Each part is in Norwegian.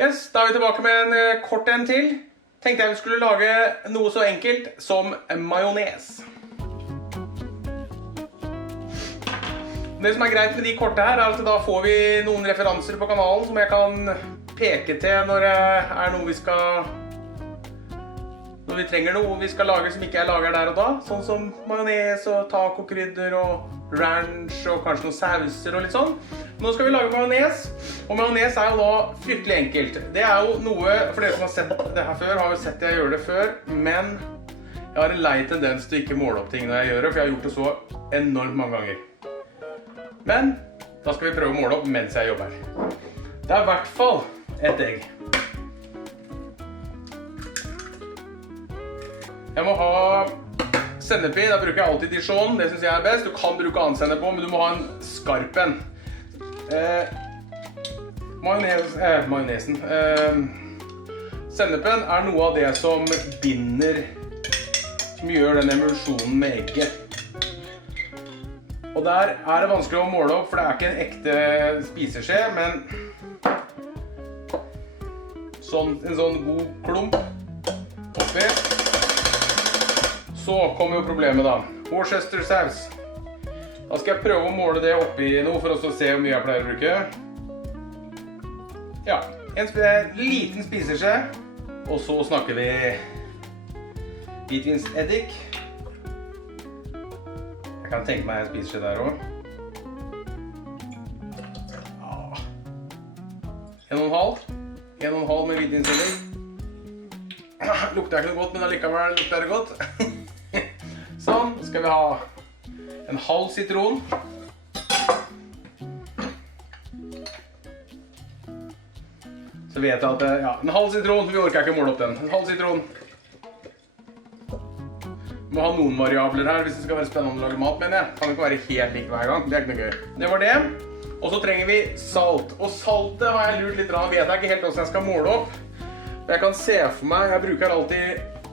Yes, da er vi tilbake med en kort en til. Tenkte jeg vi skulle lage noe så enkelt som majones. Det som er greit med de korte her, er at da får vi noen referanser på kanalen som jeg kan peke til når det er noe vi skal... Når vi trenger noe vi skal lage som ikke jeg lager der og da. Sånn som majones og tacokrydder og ranch og kanskje noen sauser og litt sånn. Nå skal vi lage majones, og majones er jo da fryktelig enkelt. Det er jo noe, for dere som har sett det her før, har jo sett jeg gjøre det før, men jeg har en lei tendens til å ikke måle opp ting når jeg gjør det, for jeg har gjort det så enormt mange ganger. Men da skal vi prøve å måle opp mens jeg jobber. Det er i hvert fall et egg. Jeg må ha sennep i, da bruker jeg alltid Dijon, det synes jeg er best. Du kan bruke annen sennep på, men du må ha en skarp en. Majonesen. Sennepen er noe av det som binder, som gjør den emulsjonen med egget. Og der er det vanskelig å måle opp, for det er ikke en ekte spiseskje, men en sånn god klump oppi. Så kommer jo problemet da. Worcestersaus. Da skal jeg prøve å måle det oppi noe for å se hvor mye jeg pleier å bruke. Ja, en liten spiseskje. Og så snakker vi hvitvinseddik. Jeg kan tenke meg en spiseskje der også. Ja. 1,5. 1,5 med hvitvinseddik. Lukter ikke noe godt, men allikevel lukter det godt. Sånn, så skal vi ha en halv sitron. Så vet jeg at, ja, en halv sitron, vi orker ikke å måle opp den. En halv sitron. Vi må ha noen variabler her hvis det skal være spennende å lage mat, mener jeg. Kan ikke være helt lik hver gang, det er ikke noe gøy. Det var det. Og så trenger vi salt. Og saltet har jeg lurt litt, vet jeg ikke helt hvordan jeg skal måle opp. Jeg kan se for meg, jeg bruker alltid,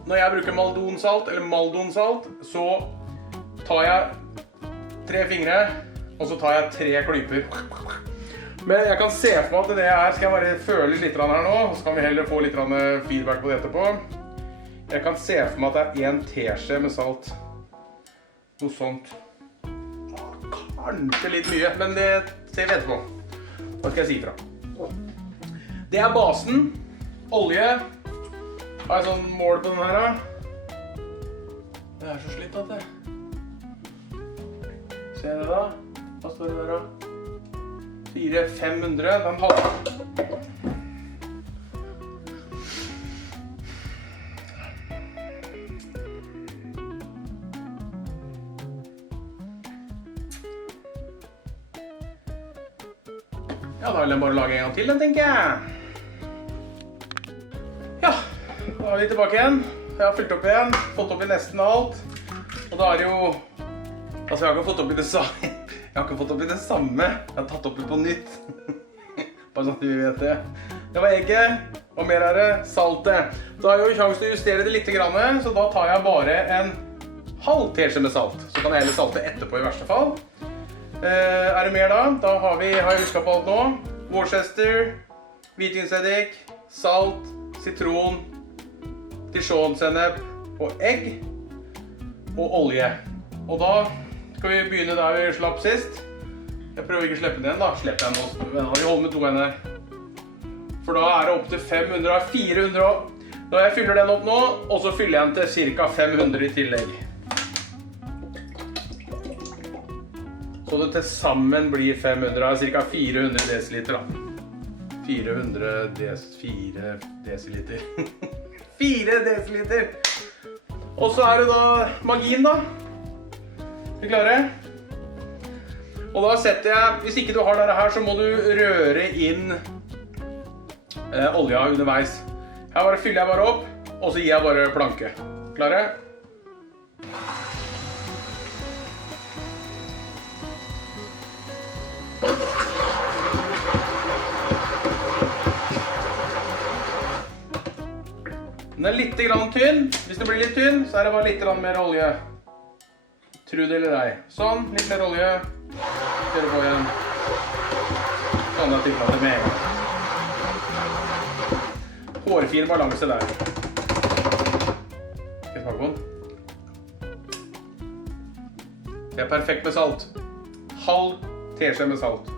når jeg bruker maldonsalt, så tar jeg 3 fingre, og så tar jeg 3 klyper. Men jeg kan se for meg at det her skal jeg bare føle litt her nå, så kan vi heller få litt feedback på det etterpå. Jeg kan se for meg at det er 1 teskje med salt. Noe sånt. Kanskje litt mye, men det ser vi etterpå. Hva skal jeg si fra? Det er basen. Olje. Har jeg sånn mål på den her da? Det er så slitt at det. Se det da. Hva står det der da? 400-500. Den halv. Ja, da vil jeg bare lage en gang til, den tenker jeg. Da er vi tilbake igjen. Jeg har fylt opp igjen, fått opp i nesten alt. Og da er det jo... Altså, jeg har ikke fått opp i det samme. Jeg har ikke fått opp i det samme. Jeg har tatt opp i på nytt. Bare sånn at vi vet det. Det var egget. Og mer er det saltet. Da har jeg jo sjansen til å justere det litt grann, så da tar jeg bare en halv teskje med salt. Så kan jeg heller salte etterpå i verste fall. Er det mer da? Da har jeg husket på alt nå. Worcester, hvitvinseddik, salt, sitron, Dijon-sennep og egg og olje. Og da skal vi begynne der vi slapp sist. Jeg prøver ikke å slippe den igjen da. Slipper jeg nå. Vi holder med 2 hender. For da er det opp til 500-400. Da jeg fyller den opp nå, og så fyller jeg den til ca. 500 i tillegg. Så det til sammen blir 500, ca. 400 desiliter da. 4 desiliter. 4 desiliter. Og så er det da magien da. Er du klare? Og da setter jeg, hvis ikke du har dette her, så må du røre inn olja underveis. Her fyller jeg bare opp, og så gir jeg bare planke. Klare? Den er litt grann tynn. Hvis det blir litt tynn, så er det bare litt mer olje. Tro det eller ei. Sånn, litt mer olje. Kjøre på igjen. Sånn er tilfellet med en gang. hårfin balanse der. Skal jeg smake på den? Det er perfekt med salt. Halv teskje med salt.